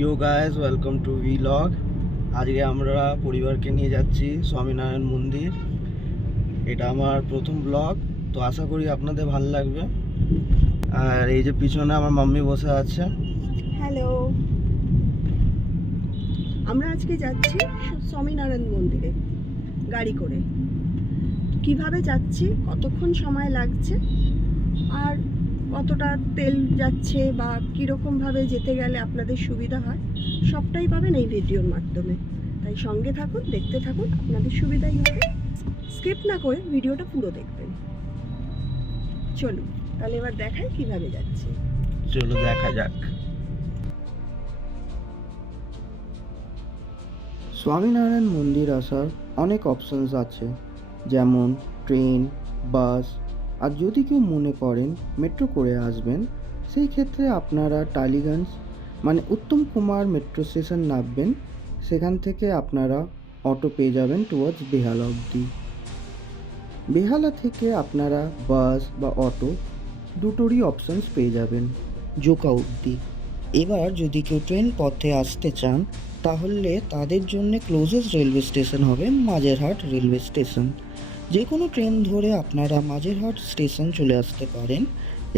You guys welcome to vlog. আজকে আমরা পরিবারকে নিয়ে যাচ্ছি স্বামীনারায়ণ মন্দির। এটা আমার প্রথম ব্লগ, তো আশা করি আপনাদের ভালো লাগবে। আর এই যে পিছনে আমার মাম্মি বসে আছে। হ্যালো, আমরা আজকে যাচ্ছি স্বামীনারায়ণ মন্দিরে গাড়ি করে। কিভাবে যাচ্ছি, কতক্ষণ সময় লাগছে, আর কতটা তেল যাচ্ছে বা কীরকমভাবে যেতে গেলে আপনাদের সুবিধা হয়, সবটাই পাবেন এই ভিডিওর মাধ্যমে। তাই সঙ্গে থাকুন, দেখতে থাকুন, আপনাদের সুবিধাই হবে। স্কিপ না করে ভিডিওটা পুরো দেখবেন। চলুন তাহলে এবার দেখাই কিভাবে যাচ্ছি। চলো দেখা যাক। স্বামীনারায়ণ মন্দির আসার অনেক অপশনস আছে, যেমন ট্রেন, বাস, আর যদি কেউ মনে করেন মেট্রো করে আসবেন, সেই ক্ষেত্রে আপনারা টালিগঞ্জ মানে উত্তম কুমার মেট্রো স্টেশন নামবেন। সেখান থেকে আপনারা অটো পেয়ে যাবেন টুয়ার্ডস বেহালা অবধি। বেহালা থেকে আপনারা বাস বা অটো দুটোরই অপশনস পেয়ে যাবেন জোকা অবধি। এবার যদি কেউ ট্রেন পথে আসতে চান, তাহলে তাদের জন্য ক্লোজেস্ট রেলওয়ে স্টেশন হবে মাঝেরহাট রেলওয়ে স্টেশন। যে কোনো ট্রেন ধরে আপনারা মাঝেরহাট স্টেশন চলে আসতে পারেন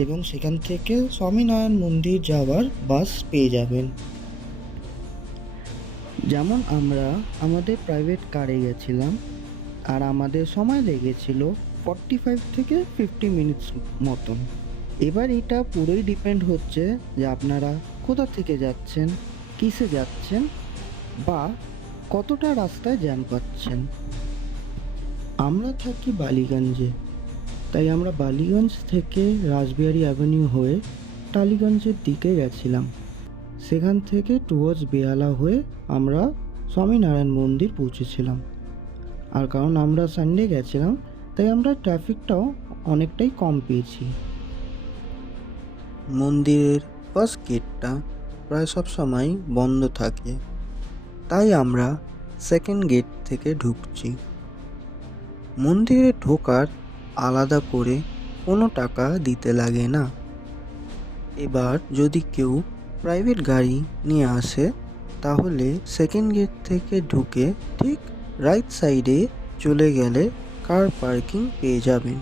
এবং সেখান থেকে স্বামীনারায়ণ মন্দির যাওয়ার বাস পেয়ে যাবেন। যেমন আমরা আমাদের প্রাইভেট কারে গেছিলাম, আর আমাদের সময় লেগেছিল 45 থেকে 50 মিনিটস মতন। এবার এটা পুরোই ডিপেন্ড হচ্ছে যে আপনারা কোথা থেকে যাচ্ছেন, কিসে যাচ্ছেন, বা কতটা রাস্তায় জ্যাম পাচ্ছেন। আমরা থাকি বালিগঞ্জে, তাই আমরা বালিগঞ্জ থেকে রাসবিহারী অ্যাভিনিউ হয়ে টালিগঞ্জের দিকে গেছিলাম। সেখান থেকে টুয়ার্ডস বেহালা হয়ে আমরা স্বামীনারায়ণ মন্দির পৌঁছেছিলাম। আর কারণ আমরা সানডে গেছিলাম, তাই আমরা ট্রাফিকটাও অনেকটাই কম পেয়েছি। মন্দিরের ফার্স্ট গেটটা প্রায় সব সময় বন্ধ থাকে, তাই আমরা সেকেন্ড গেট থেকে ঢুকছি। মন্দিরে ঢোকার আলাদা করে কোনো টাকা দিতে লাগে না। এবার যদি কেউ প্রাইভেট গাড়ি নিয়ে আসে, তাহলে সেকেন্ড গেট থেকে ঢুকে ঠিক রাইট সাইডে চলে গেলে কার পার্কিং পেয়ে যাবেন।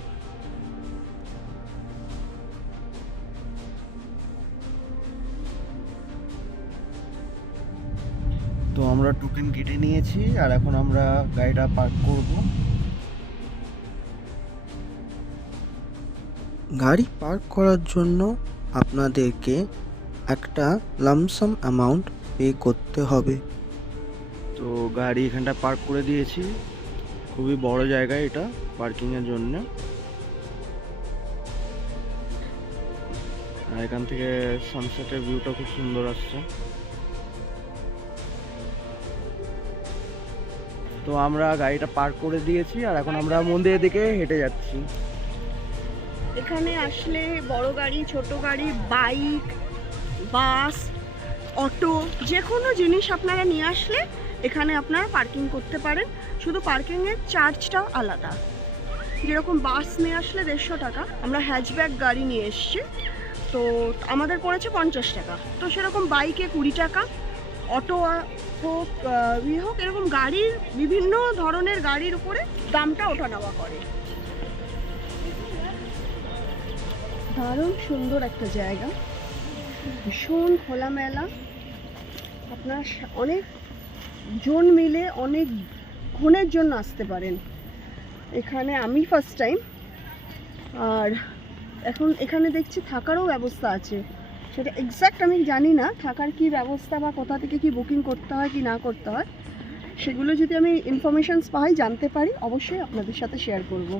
তো আমরা টোকেন কেটে নিয়েছি, আর এখন আমরা গাড়িটা পার্ক করব। গাড়ি পার্ক করার জন্য আপনাদেরকে একটা লামসাম অ্যামাউন্ট পে করতে হবে। তো গাড়ি এখানটা পার্ক করে দিয়েছি। খুবই বড় জায়গা এটা পার্কিংয়ের জন্য। আর এখান থেকে সানসেটের ভিউটা খুব সুন্দর আসছে। তো আমরা গাড়িটা পার্ক করে দিয়েছি, আর এখন আমরা মন্দিরের দিকে হেঁটে যাচ্ছি। এখানে আসলে বড় গাড়ি, ছোট গাড়ি, বাইক, বাস, অটো, যে কোনো জিনিস আপনারা নিয়ে আসলে এখানে আপনারা পার্কিং করতে পারেন। শুধু পার্কিংয়ের চার্জটাও আলাদা। যেরকম বাস নিয়ে আসলে 150 টাকা, আমরা হ্যাচব্যাক গাড়ি নিয়ে এসেছি, তো আমাদের পড়েছে 50 টাকা। তো সেরকম বাইকে 20 টাকা, অটো হোক হোক, এরকম গাড়ির বিভিন্ন ধরনের গাড়ির উপরে দামটা ওঠা নেওয়া করে। দারুণ সুন্দর একটা জায়গা, ভীষণ খোলামেলা। আপনার অনেক জন মিলে অনেক ক্ষণের জন্য আসতে পারেন এখানে। আমি ফার্স্ট টাইম, আর এখন এখানে দেখছি থাকারও ব্যবস্থা আছে। সেটা এক্স্যাক্ট আমি জানি না থাকার কি ব্যবস্থা বা কোথা থেকে কি বুকিং করতে হয় কি না করতে হয়। সেগুলো যদি আমি ইনফরমেশনস পাই, জানতে পারি, অবশ্যই আপনাদের সাথে শেয়ার করব।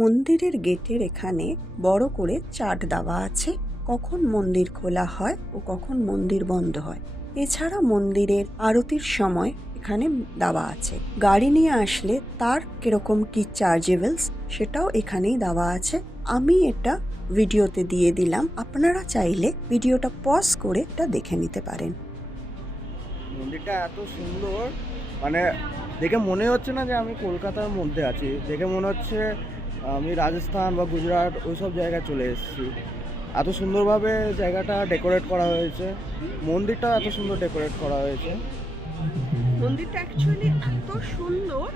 মন্দিরের গেটের এখানে বড় করে চার্ট দেওয়া আছে, কখন মন্দির খোলা হয় ও কখন মন্দির বন্ধ হয়। এছাড়া মন্দিরের আরতির সময় এখানে দেওয়া আছে। গাড়ি নিয়ে আসলে তার কিরকম কি চার্জেবলস সেটাও এখানেই দেওয়া আছে। আমি এটা ভিডিওতে দিয়ে দিলাম, আপনারা চাইলে ভিডিওটা পজ করে এটা দেখে নিতে পারেন। মন্দিরটা এত সুন্দর, মানে দেখে মনে হচ্ছে না যে আমি কলকাতার মধ্যে আছি, দেখে মনে হচ্ছে আমি রাজস্থান বা গুজরাট ওই সব জায়গায় চলে এসেছি। এত সুন্দরভাবে জায়গাটা ডেকোরেট করা হয়েছে, মন্দিরটা এত সুন্দর ডেকোরেট করা হয়েছে। মন্দিরটা অ্যাকচুয়ালি এত সুন্দর,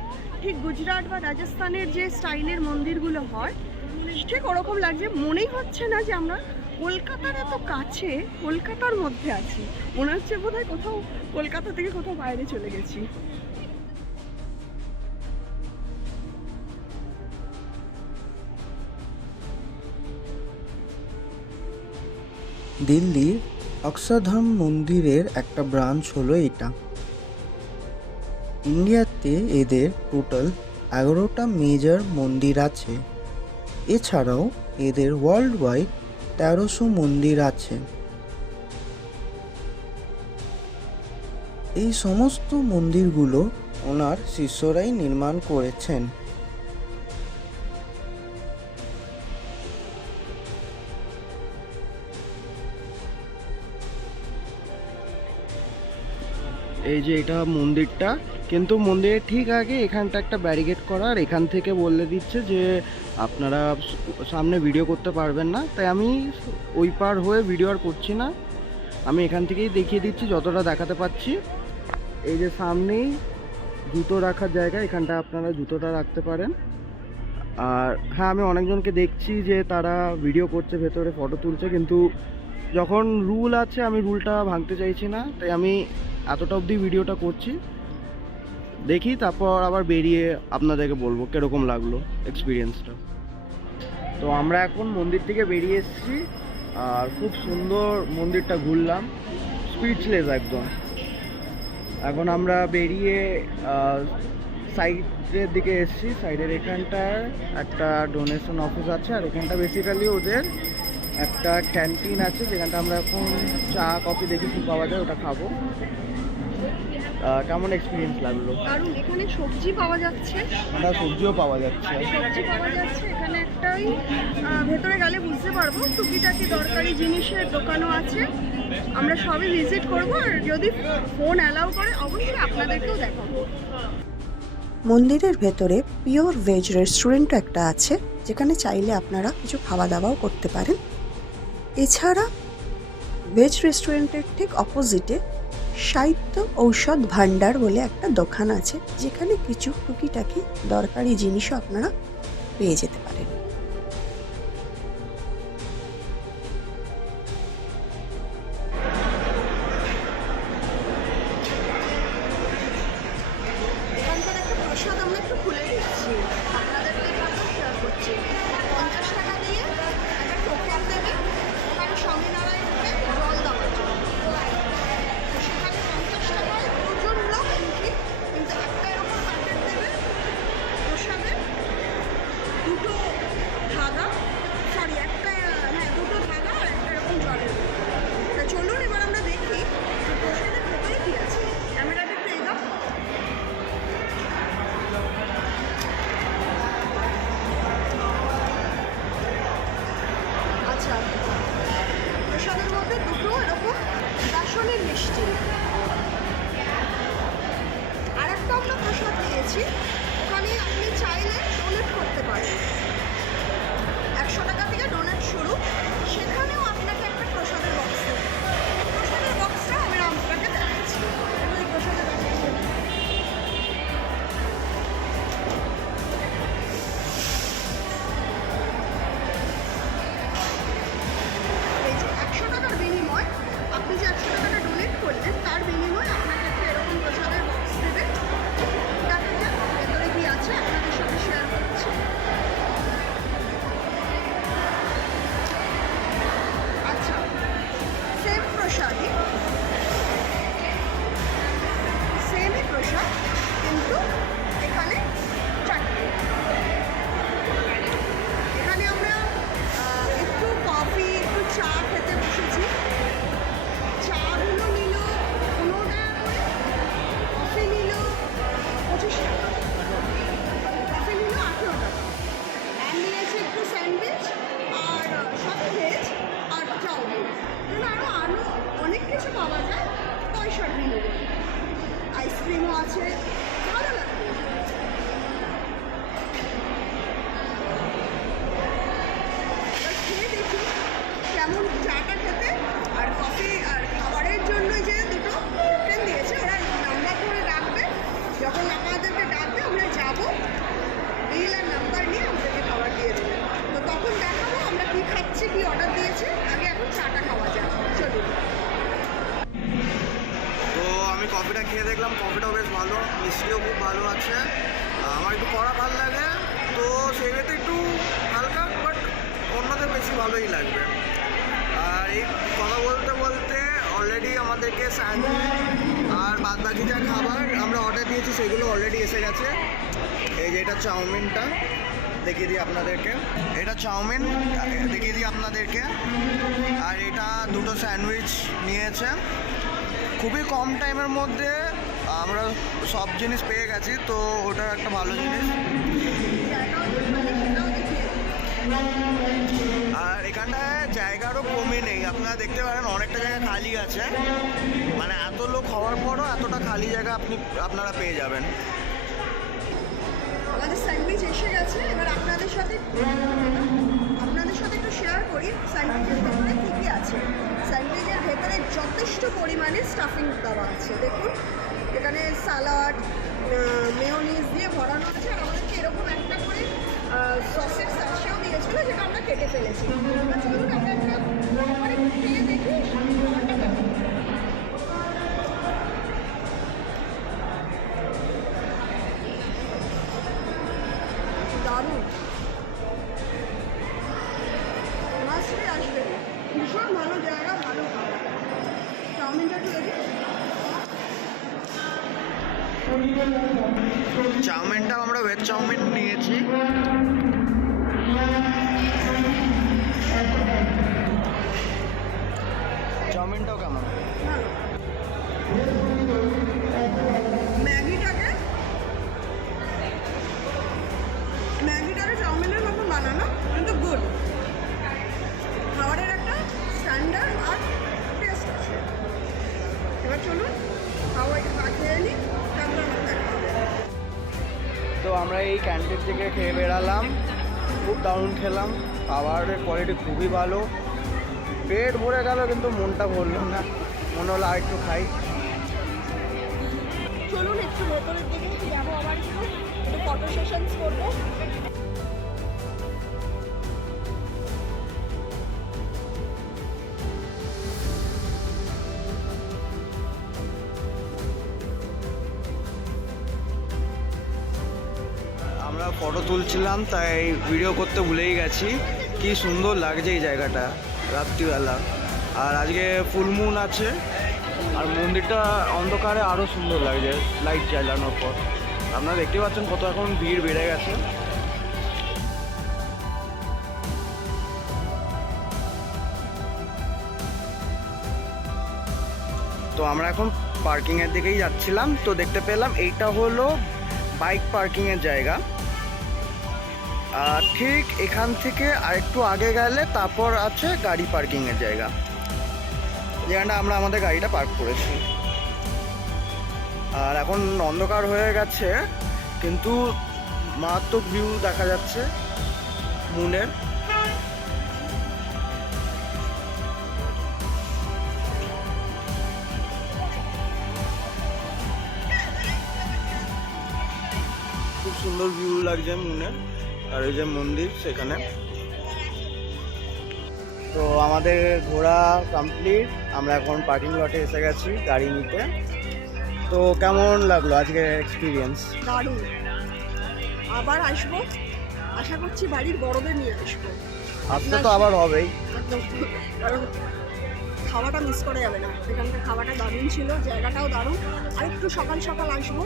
ঠিক গুজরাট বা রাজস্থানের যে স্টাইলের মন্দিরগুলো হয় ঠিক ওরকম লাগছে। মনেই হচ্ছে না যে আমরা কলকাতার এত কাছে, কলকাতার মধ্যে আছি। মনে হচ্ছে বোধহয় কোথাও কলকাতা থেকে কোথাও বাইরে চলে গেছি। দিল্লির অক্ষরধাম মন্দিরের একটা ব্রাঞ্চ হলো এটা। ইন্ডিয়াতে এদের টোটাল 11টা মেজর মন্দির আছে। এছাড়াও এদের ওয়ার্ল্ড ওয়াইড 1300 মন্দির আছে। এই সমস্ত মন্দিরগুলো ওনার শিষ্যরাই নির্মাণ করেছেন। এই যে এটা মন্দিরটা, কিন্তু মন্দিরের ঠিক আগে এখানটা একটা ব্যারিকেড করা, আর এখান থেকে বলে দিচ্ছে যে আপনারা সামনে ভিডিও করতে পারবেন না। তাই আমি ওই পার হয়ে ভিডিও আর করছি না, আমি এখান থেকেই দেখিয়ে দিচ্ছি যতটা দেখাতে পাচ্ছি। এই যে সামনেই জুতো রাখার জায়গা, এখানটা আপনারা জুতোটা রাখতে পারেন। আর হ্যাঁ, আমি অনেকজনকে দেখছি যে তারা ভিডিও করছে, ভেতরে ফটো তুলছে, কিন্তু যখন রুল আছে আমি রুলটা ভাঙতে চাইছি না, তাই আমি এতটা অবধি ভিডিওটা করছি। দেখি তারপর আবার বেরিয়ে আপনাদেরকে বলবো কীরকম লাগলো এক্সপিরিয়েন্সটা। তো আমরা এখন মন্দির থেকে বেরিয়ে এসেছি, আর খুব সুন্দর মন্দিরটা ঘুরলাম, স্পিচলেস একদম। এখন আমরা বেরিয়ে সাইডের দিকে এসেছি। সাইডের এখানটায় একটা ডোনেশন অফিস আছে, আর এখানটা বেসিক্যালি ওদের একটা ক্যান্টিন আছে, যেখানটা আমরা এখন চা কফি দেখি কি পাওয়া যায়, ওটা খাবো। কেমন এক্সপিরিয়েন্স লাগলো? কারণ এখানে সবজি পাওয়া যাচ্ছে, আমরা সবজিও পাওয়া যাচ্ছে। এখানে একটাই ভেতরে গেলে বুঝতে পারবো টুকিটাকি দরকারি জিনিসের দোকানও আছে। আমরা সবই ভিজিট করবো, আর যদি ফোন অ্যালাউ করে অবশ্যই আপনাদেরকেও দেখাবো। মন্দিরের ভেতরে পিওর ভেজ রেস্টুরেন্টও একটা আছে, যেখানে চাইলে আপনারা কিছু খাওয়া দাওয়াও করতে পারেন। এছাড়া ভেজ রেস্টুরেন্টের ঠিক অপোজিটে সাহিত্য ঔষধ ভাণ্ডার বলে একটা দোকান আছে, যেখানে কিছু টুকিটাকি দরকারি জিনিসও আপনারা পেয়ে যেতে পারেন। এখানকার একটা প্রসাদ আমরা একটু খুলে দিচ্ছি, আপনাদেরকে এখানটা শেয়ার করছি। 50 টাকা দিয়ে একটা টোকেন দেবে, ওখানে স্বামীনারায়ণকে জল দেওয়ার জন্য। তো সেখানে 50 টাকায় দুজন লোক এন্ট্রি, কিন্তু একটা এরকম প্যাকেট দেবে প্রসাদে, দুটো ধাগা, দুটো ধাগা আর একটা এরকম জলের। তা চলুন এবার আমরা দেখি প্রসাদের ভেতরে কি আছে। ক্যামেরাটা একটু এগো। আচ্ছা, প্রসাদের মধ্যে দুটো এরকম বেসনের মিষ্টি, আর একটা আমরা প্রসাদ নিয়েছি, ওখানে আপনি চাইলে ডোনেট করতে পারেন। কোয়ালিটিও খুব ভালো আছে। আমার একটু কড়া ভালো লাগে, তো সেক্ষেত্রে একটু হালকা, বাট অন্যদের বেশি ভালোই লাগবে। আর এই কথা বলতে বলতে অলরেডি আমাদেরকে স্যান্ডউইচ আর বাদবাকি যা খাবার আমরা অর্ডার দিয়েছি সেগুলো অলরেডি এসে গেছে। এই যে এটা চাউমিনটা দেখিয়ে দিই আপনাদেরকে, এটা চাউমিন দেখিয়ে দিই আপনাদেরকে। আর এটা দুটো স্যান্ডউইচ নিয়েছে। খুবই কম টাইমের মধ্যে আমরা সব জিনিস পেয়ে গেছি, তো ওটা একটা ভালো জিনিস। আর এখানটায় জায়গারও কমই নেই, আপনারা দেখতে পারেন অনেকটা জায়গা খালি আছে, মানে এত লোক হওয়ার পরও এতটা খালি জায়গা আপনারা পেয়ে যাবেন। আমাদের স্যান্ডউইচ এসে গেছে। এবার আপনাদের সাথে একটু শেয়ার করি স্যান্ডউইচের ভেতরে কী কী আছে। স্যান্ডউইচের ভেতরে যথেষ্ট পরিমাণে স্টাফিং দেওয়া আছে। দেখুন এখানে সালাড, মেয়োনিজ দিয়ে ভরানো আছে। আর আমাদেরকে এরকম একটা করে সসের স্যাশেও দিয়েছিল, যেটা আমরা কেটে ফেলেছি। এবার চলুন আমরা একটা খেয়ে দেখি খাবারটা কেমন। দারুণ, মাছটা আসবে, ভীষণ ভালো জায়গা, ভালো খাবার। চাউমিনটা একটু দেখি। চাউমিনটাও আমরা ভেজ চাউমিন নিয়েছি। চাউমিনটাও কেমন? ভালো। ম্যাগিটাকে চাউমিনের মতন বানানো, কিন্তু গুড। খাবারের একটা স্ট্যান্ডার্ড আর টেস্ট আছে। এবার চলুন খেয়ে নিই, তারপর আমার দেখা হবে। তো আমরা এই ক্যান্টিন থেকে খেয়ে বেরালাম, খুব দারুণ খেলাম, খাবারের কোয়ালিটি খুবই ভালো। পেট ভরে গেল কিন্তু মনটা ভরলো না, মনে হলো আর একটু খাই। চলুন একটু ভেতরের দিকে যাবো, আবার একটু ফটো সেশনস করবো। আমরা ফটো তুলছিলাম, তাই ভিডিও করতে ভুলেই গেছি। কি সুন্দর লাগছে এই জায়গাটা রাত্রিবেলা, আর আজকে ফুল মুন আছে, আর মন্দিরটা অন্ধকারে আরও সুন্দর লাগছে লাইট জ্বালানোর পর। আপনারা দেখতে পাচ্ছেন কত এখন ভিড় বেড়ে গেছে। তো আমরা এখন পার্কিংয়ের দিকেই যাচ্ছিলাম, তো দেখতে পেলাম এইটা হলো বাইক পার্কিংয়ের জায়গা। ঠিক এখান থেকে আরেকটু আগে গেলে তারপর আছে গাড়ি পার্কিংয়ের জায়গা, যেখানটা আমরা আমাদের গাড়িটা পার্ক করেছি। আর এখন অন্ধকার হয়ে গেছে, কিন্তু মারাত্মক ভিউ দেখা যাচ্ছে মুনের। খুব সুন্দর ভিউ লাগছে মুনের, আর এই যে মন্দির সেখানে। তো আমাদের ঘোরা কমপ্লিট, আমরা এখন পার্কিং লটে এসে গেছি গাড়ি নিতে। তো কেমন লাগলো আজকের এক্সপিরিয়েন্স? দারুণ, আবার আসবো, আশা করছি বাড়ির বড়দের নিয়ে আসবো। আসতে তো আবার হবেই, একদম, কারণ খাওয়াটা মিস করা যাবে না। এখানকার খাওয়াটা দারুণ ছিল, জায়গাটাও দারুণ। আরেকটু সকাল সকাল আসবো,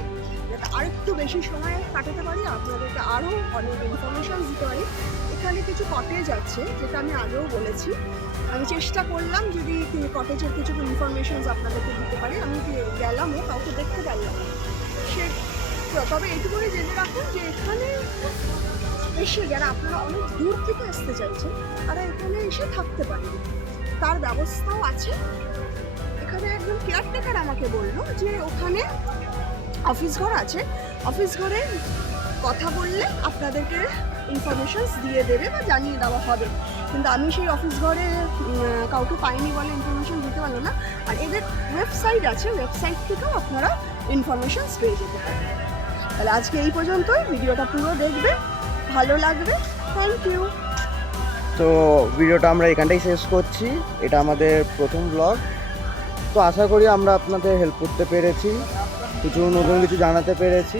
যাতে আরেকটু বেশি সময় কাটাতে পারি, আপনাদেরকে আরও অনেক ইনফরমেশান দিতে পারি। এখানে কিছু কটেজ আছে, যেটা আমি আগেও বলেছি। আমি চেষ্টা করলাম যদি কটেজের কিছু ইনফরমেশনস আপনাদেরকে দিতে পারি। আমি গেলামও, কাউকে দেখতে পারলাম না সে, তবে এইটুকুনি জেনে রাখুন যে এখানে এসে যারা আপনারা অনেক দূর থেকে আসতে চাইছেন, তারা এখানে এসে থাকতে পারেন, তার ব্যবস্থাও আছে। এখানে একজন কেয়ারটেকার আমাকে বললো যে ওখানে অফিস ঘর আছে, অফিস ঘরে কথা বললে আপনাদেরকে ইনফরমেশনস দিয়ে দেবে বা জানিয়ে দেওয়া হবে। কিন্তু আমি সেই অফিস ঘরে কাউকে পাইনি বলে ইনফরমেশন দিতে পারলো না। আর এদের ওয়েবসাইট আছে, ওয়েবসাইট থেকেও আপনারা ইনফরমেশনস পেয়ে যেতে পারেন। তাহলে আজকে এই পর্যন্তই, ভিডিওটা পুরো দেখবে, ভালো লাগবে। Thank you. তো ভিডিওটা আমরা এখানটাই শেষ করছি। এটা আমাদের প্রথম ব্লগ, তো আশা করি আমরা আপনাদের হেল্প করতে পেরেছি। কিছু নতুন কিছু জানাতে পেরেছি।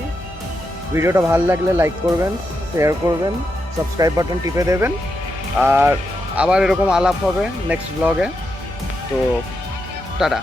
ভিডিওটা ভালো লাগলে লাইক করবেন, শেয়ার করবেন, সাবস্ক্রাইব বাটন টিপে দেবেন। আর আবার এরকম আলাপ হবে নেক্সট ব্লগে। তো টাটা।